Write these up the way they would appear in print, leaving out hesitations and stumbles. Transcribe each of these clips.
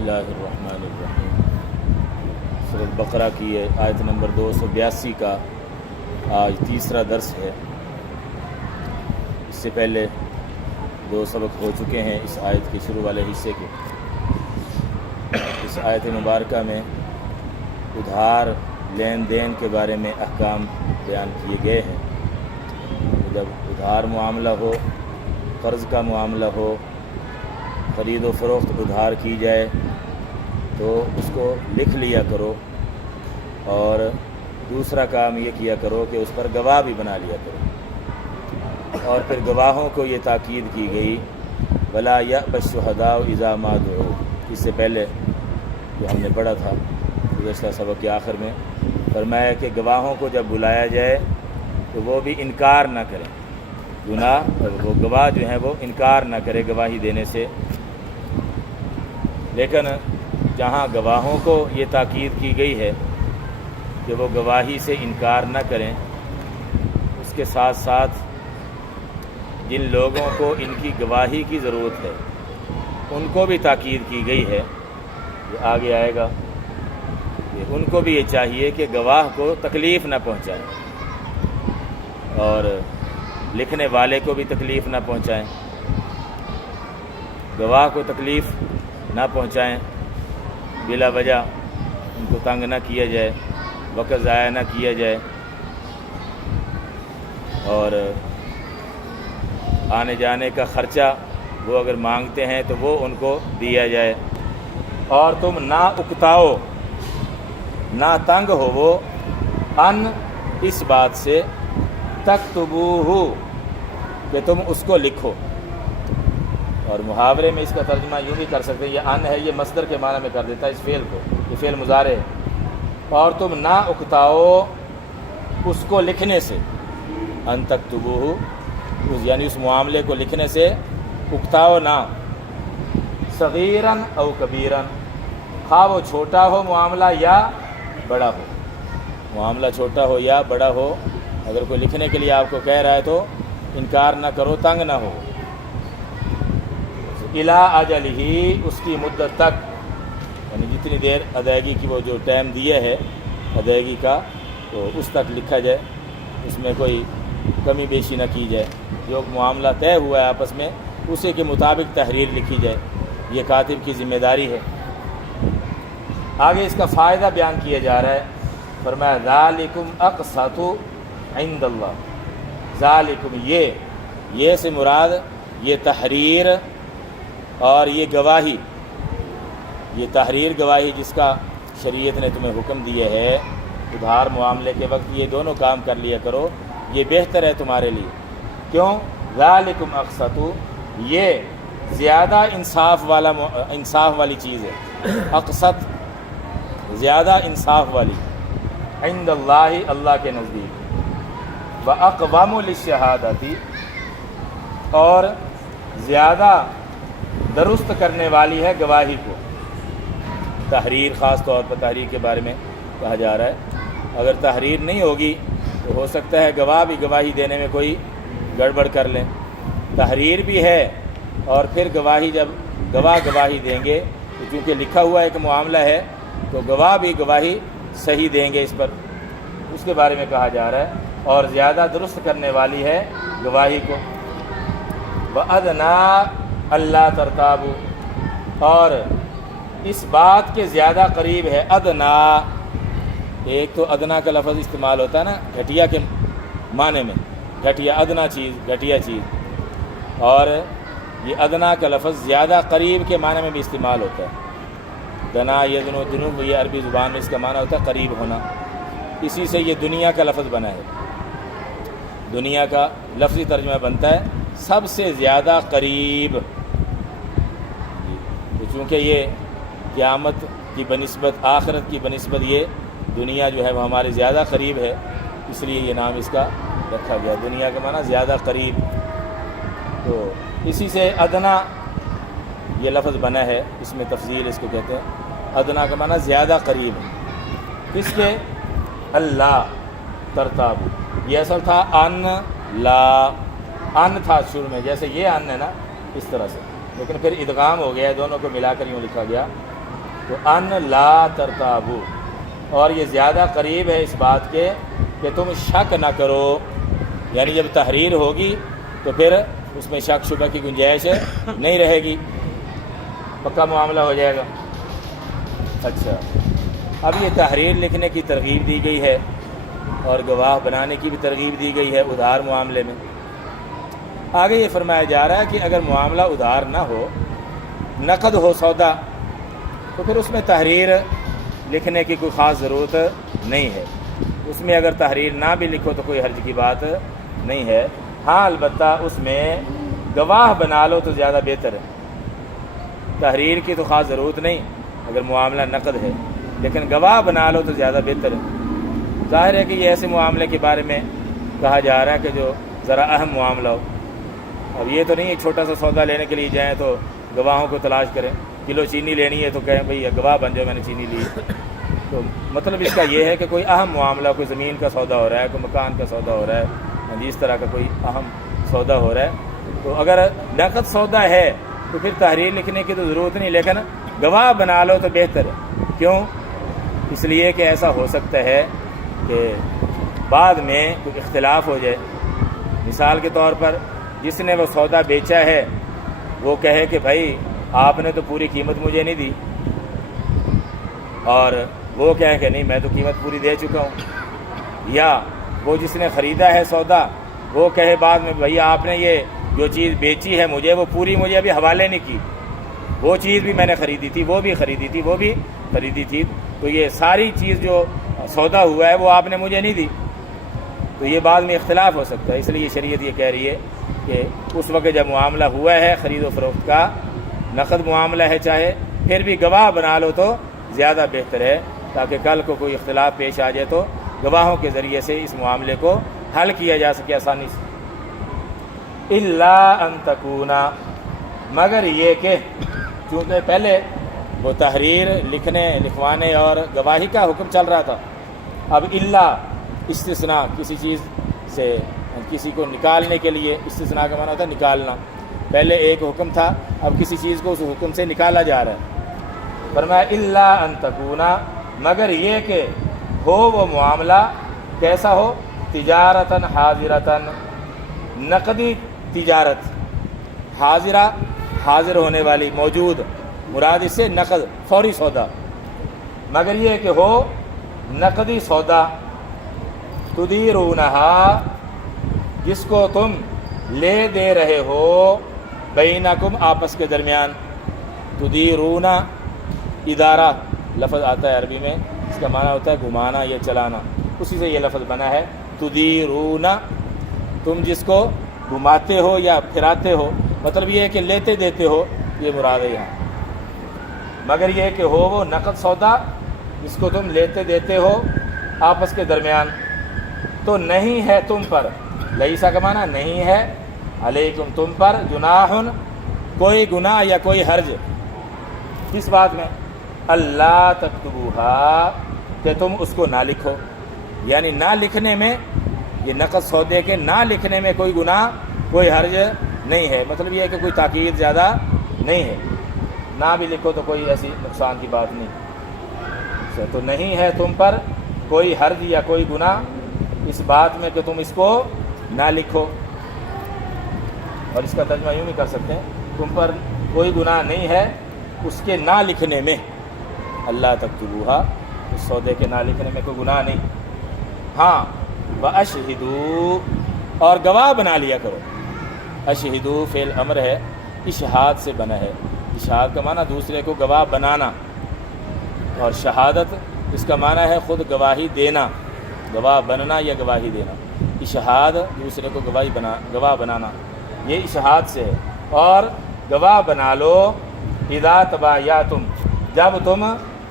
بسم اللہ الرحمن الرحیم۔ سورۃ بقرہ کی آیت نمبر 282 کا آج تیسرا درس ہے۔ اس سے پہلے 2 سبق ہو چکے ہیں اس آیت کے شروع والے حصے کے۔ اس آیت مبارکہ میں ادھار لین دین کے بارے میں احکام بیان کیے گئے ہیں۔ جب ادھار معاملہ ہو، قرض کا معاملہ ہو، خرید و فروخت ادھار کی جائے تو اس کو لکھ لیا کرو، اور دوسرا کام یہ کیا کرو کہ اس پر گواہ بھی بنا لیا کرو۔ اور پھر گواہوں کو یہ تاکید کی گئی وَلَا يَأْبَ الشُّهَدَاءُ إِذَا مَا دُعُوا۔ اس سے پہلے جو ہم نے پڑھا تھا گزشتہ سبق کے آخر میں فرمایا کہ گواہوں کو جب بلایا جائے تو وہ بھی انکار نہ کریں، وہ گواہ جو ہیں وہ انکار نہ کرے گواہی دینے سے۔ لیکن جہاں گواہوں کو یہ تاکید کی گئی ہے کہ وہ گواہی سے انکار نہ کریں، اس کے ساتھ ساتھ جن لوگوں کو ان کی گواہی کی ضرورت ہے ان کو بھی تاکید کی گئی ہے، یہ آگے آئے گا کہ ان کو بھی یہ چاہیے کہ گواہ کو تکلیف نہ پہنچائیں اور لکھنے والے کو بھی تکلیف نہ پہنچائیں، گواہ کو تکلیف نہ پہنچائیں، بلا وجہ ان کو تنگ نہ کیا جائے، وقت ضائع نہ کیا جائے، اور آنے جانے کا خرچہ وہ اگر مانگتے ہیں تو وہ ان کو دیا جائے۔ اور تم نہ اکتاؤ، نہ تنگ ہو وہ ان اس بات سے تکتبوہ کہ تم اس کو لکھو۔ اور محاورے میں اس کا ترجمہ یوں بھی کر سکتے ہیں، یہ ان ہے، یہ مصدر کے معنی میں کر دیتا ہے اس فعل کو، یہ فعل مضارع ہے۔ اور تم نہ اکتاؤ اس کو لکھنے سے، ان تکتبوہ یعنی اس معاملے کو لکھنے سے، اکتاؤ نہ، صغیراً او کبیراً، خواہ وہ چھوٹا ہو معاملہ یا بڑا ہو، معاملہ چھوٹا ہو یا بڑا ہو، اگر کوئی لکھنے کے لیے آپ کو کہہ رہا ہے تو انکار نہ کرو، تنگ نہ ہو۔ الی اجلہ، اس کی مدت تک، یعنی جتنی دیر ادائیگی کی وہ جو ٹائم دیا ہے ادائیگی کا، تو اس تک لکھا جائے، اس میں کوئی کمی بیشی نہ کی جائے، جو معاملہ طے ہوا ہے آپس میں اسی کے مطابق تحریر لکھی جائے، یہ کاتب کی ذمہ داری ہے۔ آگے اس کا فائدہ بیان کیا جا رہا ہے، فرمایا ذالکم اقسط عند اللہ، ذالکم یہ سے مراد یہ تحریر اور یہ گواہی، یہ تحریر گواہی جس کا شریعت نے تمہیں حکم دیا ہے، ادھار معاملے کے وقت یہ دونوں کام کر لیا کرو، یہ بہتر ہے تمہارے لیے۔ کیوں؟ ذالکم اقسط، یہ زیادہ انصاف والی چیز ہے، اقسط زیادہ انصاف والی، عند اللہ اللہ کے نزدیک، واقوم للشہادۃ، اور زیادہ درست کرنے والی ہے گواہی کو۔ تحریر خاص طور پر تحریر کے بارے میں کہا جا رہا ہے، اگر تحریر نہیں ہوگی تو ہو سکتا ہے گواہ بھی گواہی دینے میں کوئی گڑبڑ کر لیں۔ تحریر بھی ہے اور پھر گواہی، جب گواہی دیں گے تو چونکہ لکھا ہوا ایک معاملہ ہے تو گواہ بھی گواہی صحیح دیں گے اس پر، اس کے بارے میں کہا جا رہا ہے، اور زیادہ درست کرنے والی ہے گواہی کو۔ وَأَدْنَا اللہ ترتابو، اور اس بات کے زیادہ قریب ہے، ادنا، ایک تو ادنا کا لفظ استعمال ہوتا ہے نا گھٹیا کے معنی میں، گھٹیا، ادنا چیز، گھٹیا چیز، اور یہ ادنا کا لفظ زیادہ قریب کے معنی میں بھی استعمال ہوتا ہے۔ دنا یدنو دنو، یہ عربی زبان میں اس کا معنی ہوتا ہے قریب ہونا، اسی سے یہ دنیا کا لفظ بنا ہے، دنیا کا لفظی ترجمہ بنتا ہے سب سے زیادہ قریب۔ چونکہ یہ قیامت کی بنسبت، آخرت کی بنسبت یہ دنیا جو ہے وہ ہمارے زیادہ قریب ہے، اس لیے یہ نام اس کا رکھا گیا، دنیا کا معنی زیادہ قریب، تو اسی سے ادنا یہ لفظ بنا ہے، اس میں تفضیل اس کو کہتے ہیں، ادنا کا معنی زیادہ قریب ہے، کس کے؟ اللہ ترتابو، یہ اصل تھا ان لا، ان تھا شروع میں، جیسے یہ ان ہے نا اس طرح سے، لیکن پھر ادغام ہو گیا، دونوں کو ملا کر یوں لکھا گیا تو ان لا ترتابو، اور یہ زیادہ قریب ہے اس بات کے کہ تم شک نہ کرو، یعنی جب تحریر ہوگی تو پھر اس میں شک شبہ کی گنجائش نہیں رہے گی، پکا معاملہ ہو جائے گا۔ اچھا، اب یہ تحریر لکھنے کی ترغیب دی گئی ہے اور گواہ بنانے کی بھی ترغیب دی گئی ہے ادھار معاملے میں۔ آگے یہ فرمایا جا رہا ہے کہ اگر معاملہ ادھار نہ ہو، نقد ہو سودا، تو پھر اس میں تحریر لکھنے کی کوئی خاص ضرورت نہیں ہے، اس میں اگر تحریر نہ بھی لکھو تو کوئی حرج کی بات نہیں ہے۔ ہاں البتہ اس میں گواہ بنا لو تو زیادہ بہتر ہے، تحریر کی تو خاص ضرورت نہیں اگر معاملہ نقد ہے، لیکن گواہ بنا لو تو زیادہ بہتر ہے۔ ظاہر ہے کہ یہ ایسے معاملے کے بارے میں کہا جا رہا ہے کہ جو ذرا اہم معاملہ ہو۔ اب یہ تو نہیں ہے چھوٹا سا سودا لینے کے لیے جائیں تو گواہوں کو تلاش کریں، کلو چینی لینی ہے تو کہیں بھئی گواہ بن جاؤ میں نے چینی لی۔ تو مطلب اس کا یہ ہے کہ کوئی اہم معاملہ، کوئی زمین کا سودا ہو رہا ہے، کوئی مکان کا سودا ہو رہا ہے، اس طرح کا کوئی اہم سودا ہو رہا ہے، تو اگر نقد سودا ہے تو پھر تحریر لکھنے کی تو ضرورت نہیں، لیکن گواہ بنا لو تو بہتر ہے۔ کیوں؟ اس لیے کہ ایسا ہو سکتا ہے کہ بعد میں کوئی اختلاف ہو جائے۔ مثال کے طور پر جس نے وہ سودا بیچا ہے وہ کہے کہ بھائی آپ نے تو پوری قیمت مجھے نہیں دی، اور وہ کہے کہ نہیں میں تو قیمت پوری دے چکا ہوں، یا وہ جس نے خریدا ہے سودا وہ کہے بعد میں بھائی آپ نے یہ جو چیز بیچی ہے مجھے وہ پوری مجھے ابھی حوالے نہیں کی، وہ چیز بھی میں نے خریدی تھی، وہ بھی خریدی تھی، وہ بھی خریدی تھی، تو یہ ساری چیز جو سودا ہوا ہے وہ آپ نے مجھے نہیں دی، تو یہ بعد میں اختلاف ہو سکتا ہے۔ اس لیے شریعت یہ کہہ رہی ہے کہ اس وقت جب معاملہ ہوا ہے خرید و فروخت کا، نقد معاملہ ہے چاہے، پھر بھی گواہ بنا لو تو زیادہ بہتر ہے، تاکہ کل کو کوئی اختلاف پیش آ جائے تو گواہوں کے ذریعے سے اس معاملے کو حل کیا جا سکے آسانی سے۔ الا ان تکونا، مگر یہ کہ چونکہ پہلے وہ تحریر لکھنے لکھوانے اور گواہی کا حکم چل رہا تھا، اب الا استثناء کسی چیز سے کسی کو نکالنے کے لیے، استثناء کا معنی ہوتا ہے نکالنا، پہلے ایک حکم تھا اب کسی چیز کو اس حکم سے نکالا جا رہا ہے۔ فرمایا الا ان تکونا، مگر یہ کہ ہو وہ معاملہ کیسا ہو، تجارتاً حاضرتاً، نقدی تجارت، حاضرہ حاضر ہونے والی، موجود، مراد اس سے نقد فوری سودا، مگر یہ کہ ہو نقدی سودا، تدیرونہا، جس کو تم لے دے رہے ہو، بینکم، آپس کے درمیان، تدیرونا ادارہ لفظ آتا ہے عربی میں، اس کا معنی ہوتا ہے گھمانا یا چلانا، اسی سے یہ لفظ بنا ہے تدیرونا، تم جس کو گھماتے ہو یا پھراتے ہو، مطلب یہ ہے کہ لیتے دیتے ہو، یہ مراد ہے یہاں، مگر یہ کہ ہو وہ نقد سودا جس کو تم لیتے دیتے ہو آپس کے درمیان، تو نہیں ہے تم پر، لیسا کا معنی نہیں ہے، علیکم تم پر، جناح کوئی گناہ یا کوئی حرج، کس بات میں، اللہ تکتبوہا، کہ تم اس کو نہ لکھو، یعنی نہ لکھنے میں، یہ نقد سودے کے نہ لکھنے میں کوئی گناہ کوئی حرج نہیں ہے، مطلب یہ ہے کہ کوئی تاکید زیادہ نہیں ہے، نہ بھی لکھو تو کوئی ایسی نقصان کی بات نہیں، تو نہیں ہے تم پر کوئی حرج یا کوئی گناہ اس بات میں کہ تم اس کو نہ لکھو، اور اس کا ترجمہ یوں بھی کر سکتے ہیں، تم پر کوئی گناہ نہیں ہے اس کے نہ لکھنے میں، اللہ تکتبوہا، اس سودے کے نہ لکھنے میں کوئی گناہ نہیں۔ ہاں واشہدوا، اور گواہ بنا لیا کرو، اشہدوا فعل امر ہے، اشہاد سے بنا ہے، اشہاد کا معنی دوسرے کو گواہ بنانا، اور شہادت اس کا معنی ہے خود گواہی دینا، گواہ بننا یا گواہی دینا، اشہاد دوسرے کو گواہ بنانا، یہ اشہاد سے ہے، اور گواہ بنا لو اذا تبایعتم، جب تم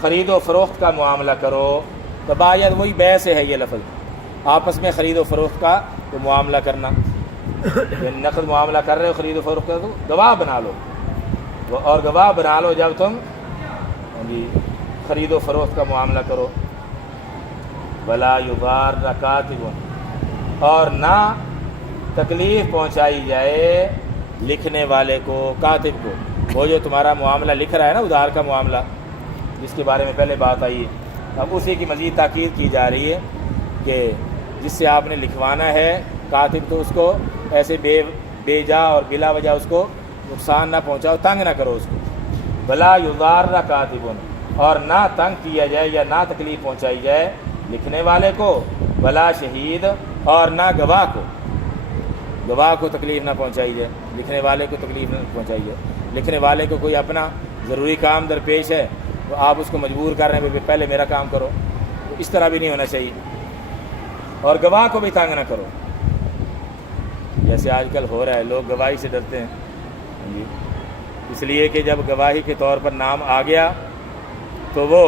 خرید و فروخت کا معاملہ کرو، تبایع وہی بیع سے ہے، یہ لفظ آپس میں خرید و فروخت کا تو معاملہ کرنا، یعنی نقد معاملہ کر رہے ہو خرید و فروخت کا تو گواہ بنا لو، اور گواہ بنا لو جب تم خرید و فروخت کا معاملہ کرو، ولا یضار کاتب، اور نہ تکلیف پہنچائی جائے لکھنے والے کو، کاتب کو، وہ جو تمہارا معاملہ لکھ رہا ہے نا ادھار کا معاملہ، جس کے بارے میں پہلے بات آئی ہے، اب اسی کی مزید تاکید کی جا رہی ہے کہ جس سے آپ نے لکھوانا ہے کاتب، تو اس کو ایسے بے جا اور بلا وجہ اس کو نقصان نہ پہنچاؤ، تنگ نہ کرو اس کو. بلا یضار کاتب، اور نہ تنگ کیا جائے یا نہ تکلیف پہنچائی جائے لکھنے والے کو، بلا شہید، اور نہ گواہ کو تکلیف نہ پہنچائی جائے، لکھنے والے کو تکلیف نہ پہنچائی جائے. لکھنے والے کو کوئی اپنا ضروری کام درپیش ہے تو آپ اس کو مجبور کر رہے ہیں پہلے میرا کام کرو، تو اس طرح بھی نہیں ہونا چاہیے. اور گواہ کو بھی تنگ نہ کرو، جیسے آج کل ہو رہا ہے، لوگ گواہی سے ڈرتے ہیں جی، اس لیے کہ جب گواہی کے طور پر نام آ گیا تو وہ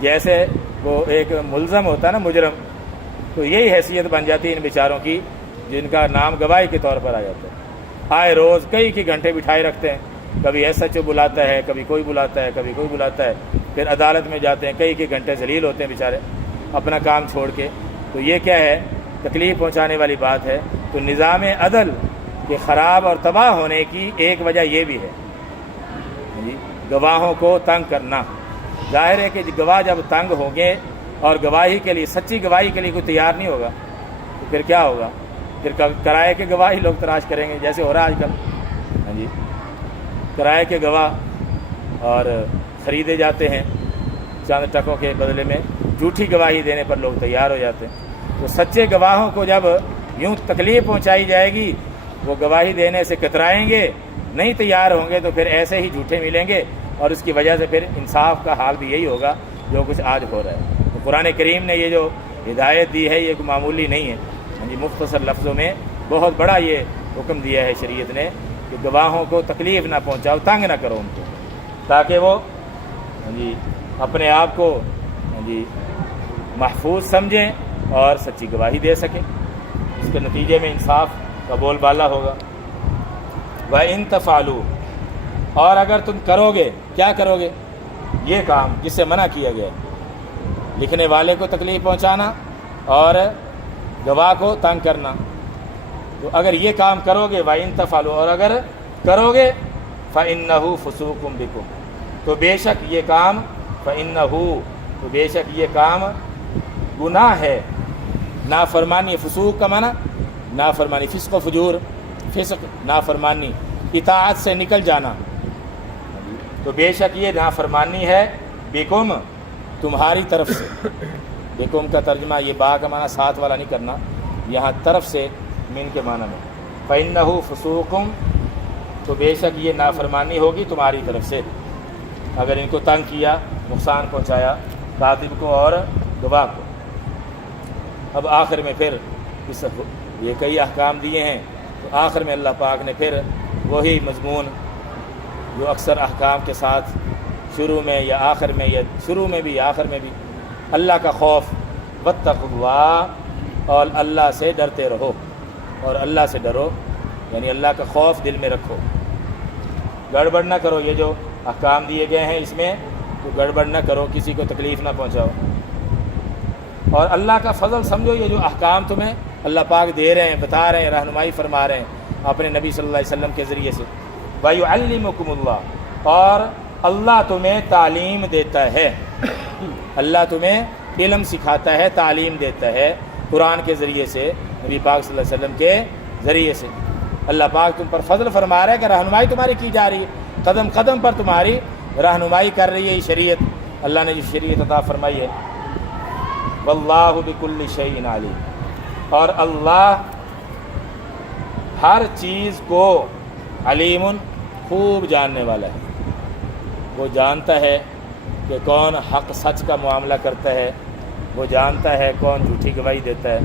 جیسے وہ ایک ملزم ہوتا ہے نا، مجرم، تو یہی حیثیت بن جاتی ہے ان بیچاروں کی جن کا نام گواہی کے طور پر آ جاتا ہے. آئے روز کئی گھنٹے بٹھائے رکھتے ہیں، کبھی ایس ایچ او بلاتا ہے، کبھی کوئی بلاتا ہے، کبھی کوئی بلاتا ہے، پھر عدالت میں جاتے ہیں، کئی گھنٹے ذلیل ہوتے ہیں بیچارے اپنا کام چھوڑ کے. تو یہ کیا ہے؟ تکلیف پہنچانے والی بات ہے. تو نظام عدل کے خراب اور تباہ ہونے کی ایک وجہ یہ بھی ہے جی، گواہوں کو تنگ کرنا. ظاہر ہے کہ گواہ جب تنگ ہوں گے اور گواہی کے لیے، سچی گواہی کے لیے کوئی تیار نہیں ہوگا تو پھر کیا ہوگا؟ پھر کرائے کے گواہی لوگ تلاش کریں گے، جیسے ہو رہا ہے آج کل. ہاں جی، کرائے کے گواہ اور خریدے جاتے ہیں چند ٹکوں کے بدلے میں، جھوٹی گواہی دینے پر لوگ تیار ہو جاتے ہیں. تو سچے گواہوں کو جب یوں تکلیف پہنچائی جائے گی، وہ گواہی دینے سے کترائیں گے، نہیں تیار ہوں گے، تو پھر ایسے ہی جھوٹے ملیں گے، اور اس کی وجہ سے پھر انصاف کا حال بھی یہی ہوگا جو کچھ آج ہو رہا ہے. تو قرآن کریم نے یہ جو ہدایت دی ہے یہ کوئی معمولی نہیں ہے جی، مختصر لفظوں میں بہت بڑا یہ حکم دیا ہے شریعت نے کہ گواہوں کو تکلیف نہ پہنچاؤ، تنگ نہ کرو ان کو، تاکہ وہ جی اپنے آپ کو جی محفوظ سمجھیں اور سچی گواہی دے سکیں. اس کے نتیجے میں انصاف کا بول بالا ہوگا. وَإِن تَفْعَلُوا، اور اگر تم کرو گے، کیا کرو گے؟ یہ کام جس سے منع کیا گیا، لکھنے والے کو تکلیف پہنچانا اور گواہ کو تنگ کرنا. تو اگر یہ کام کرو گے، وَإِن تَفْعَلُوا، اور اگر کرو گے، فَإِنَّهُ فُسُوقٌ بِكُمْ، تو بے شک یہ کام، فَإِنَّهُ، تو بے شک یہ کام گناہ ہے، نافرمانی. فسوق کا معنی نافرمانی، فسق و فجور، فسق نافرمانی، اطاعت سے نکل جانا. تو بے شک یہ نافرمانی ہے، بکم، تمہاری طرف سے. بکم کا ترجمہ یہ با کا معنی ساتھ والا نہیں کرنا، یہاں طرف سے من کے معنی میں. فإنہ فسوقم، تو بے شک یہ نافرمانی ہوگی تمہاری طرف سے اگر ان کو تنگ کیا، نقصان پہنچایا، کاتب کو اور گواہ کو. اب آخر میں پھر یہ کئی احکام دیے ہیں، تو آخر میں اللہ پاک نے پھر وہی مضمون جو اکثر احکام کے ساتھ شروع میں یا آخر میں، یا شروع میں بھی آخر میں بھی، اللہ کا خوف، واتقوا اللہ، اور اللہ سے ڈرتے رہو، اور اللہ سے ڈرو یعنی اللہ کا خوف دل میں رکھو، گڑبڑ نہ کرو. یہ جو احکام دیے گئے ہیں اس میں تو گڑبڑ نہ کرو، کسی کو تکلیف نہ پہنچاؤ، اور اللہ کا فضل سمجھو. یہ جو احکام تمہیں اللہ پاک دے رہے ہیں، بتا رہے ہیں، رہنمائی فرما رہے ہیں اپنے نبی صلی اللہ علیہ وسلم کے ذریعے سے. وَيُعَلِّمُكُمُ اللَّهُ، اور اللہ تمہیں تعلیم دیتا ہے، اللہ تمہیں علم سکھاتا ہے، تعلیم دیتا ہے قرآن کے ذریعے سے، نبی پاک صلی اللہ علیہ وسلم کے ذریعے سے. اللہ پاک تم پر فضل فرما رہا ہے کہ رہنمائی تمہاری کی جا رہی ہے، قدم قدم پر تمہاری رہنمائی کر رہی ہے یہ شریعت. اللہ نے جو شریعت عطا فرمائی ہے. واللہ بکل شیء علیم، اور اللہ ہر چیز کو علیم، خوب جاننے والا ہے. وہ جانتا ہے کہ کون حق سچ کا معاملہ کرتا ہے، وہ جانتا ہے کون جھوٹی گواہی دیتا ہے،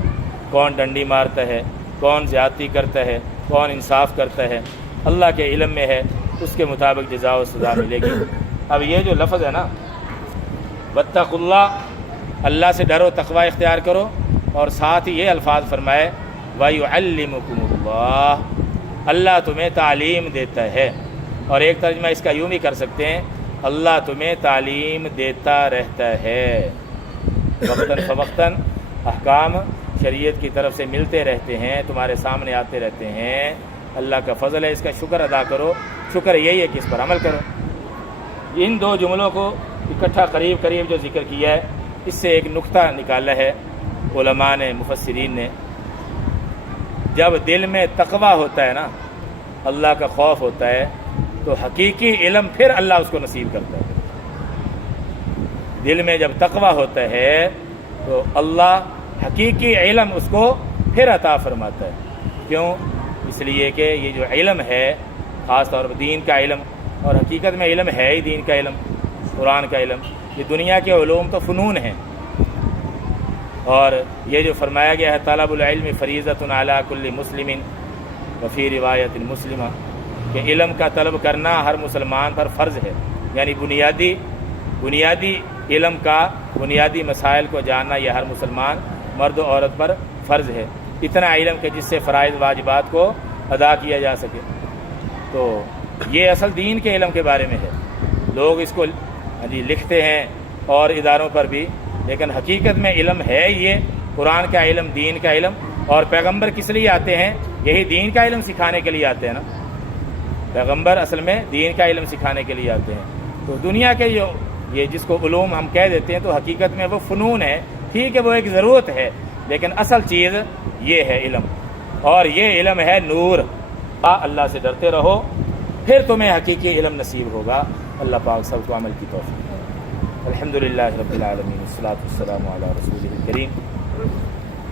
کون ڈنڈی مارتا ہے، کون زیادتی کرتا ہے، کون انصاف کرتا ہے. اللہ کے علم میں ہے، اس کے مطابق جزا و سزا ملے گی. اب یہ جو لفظ ہے نا، واتقوا اللہ، اللہ سے ڈرو، تقوی اختیار کرو، اور ساتھ ہی یہ الفاظ فرمائے وَيُعَلِّمُكُمُ اللَّهُ، اللہ تمہیں تعلیم دیتا ہے. اور ایک ترجمہ اس کا یوں بھی کر سکتے ہیں، اللہ تمہیں تعلیم دیتا رہتا ہے. وقتاً فوقتاً احکام شریعت کی طرف سے ملتے رہتے ہیں، تمہارے سامنے آتے رہتے ہیں. اللہ کا فضل ہے، اس کا شکر ادا کرو. شکر یہی ہے کہ اس پر عمل کرو. ان دو جملوں کو اکٹھا قریب قریب جو ذکر کیا ہے، اس سے ایک نقطہ نکالا ہے علماء نے، مفسرین نے، جب دل میں تقویٰ ہوتا ہے نا، اللہ کا خوف ہوتا ہے، تو حقیقی علم پھر اللہ اس کو نصیب کرتا ہے۔ دل میں جب تقویٰ ہوتا ہے تو اللہ حقیقی علم اس کو پھر عطا فرماتا ہے۔ کیوں؟ اس لیے کہ یہ جو علم ہے، خاص طور پر دین کا علم، اور حقیقت میں علم ہے ہی دین کا علم، قرآن کا علم، یہ دنیا کے علوم تو فنون ہیں، اور یہ جو فرمایا گیا ہے طلب العلم فریضۃ علی کل مسلم وفی روایت مسلمہ، کہ علم کا طلب کرنا ہر مسلمان پر فرض ہے، یعنی بنیادی علم کا بنیادی مسائل کو جاننا یہ ہر مسلمان مرد و عورت پر فرض ہے، اتنا علم کہ جس سے فرائض واجبات کو ادا کیا جا سکے۔ تو یہ اصل دین کے علم کے بارے میں ہے، لوگ اس کو لکھتے ہیں اور اداروں پر بھی، لیکن حقیقت میں علم ہے یہ قرآن کا علم، دین کا علم، اور پیغمبر کس لیے آتے ہیں؟ یہی دین کا علم سکھانے کے لیے آتے ہیں نا، پیغمبر اصل میں دین کا علم سکھانے کے لیے آتے ہیں۔ تو دنیا کے جو یہ جس کو علوم ہم کہہ دیتے ہیں، تو حقیقت میں وہ فنون ہے، ٹھیک ہے وہ ایک ضرورت ہے، لیکن اصل چیز یہ ہے علم، اور یہ علم ہے نور۔ اللہ سے ڈرتے رہو، پھر تمہیں حقیقی علم نصیب ہوگا۔ اللہ پاک سب کو عمل کی توفیق۔ الحمدللہ رب العالمین، والصلاۃ والسلام علی رسولہ الکریم۔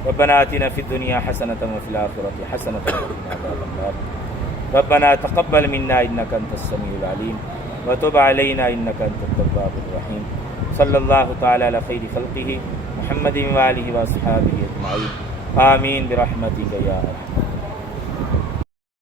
ربنا آتنا فی الدنیا حسنۃ وفی الآخرۃ حسنۃ وقنا عذاب النار۔ ربنا تقبل منا انک انت السمیع العلیم وتب علینا انک انت التواب الرحیم۔ صلی اللہ تعالی علی خیر خلقہ محمد وآلہ واصحابہ اجمعین، آمین برحمتک یا ارحم۔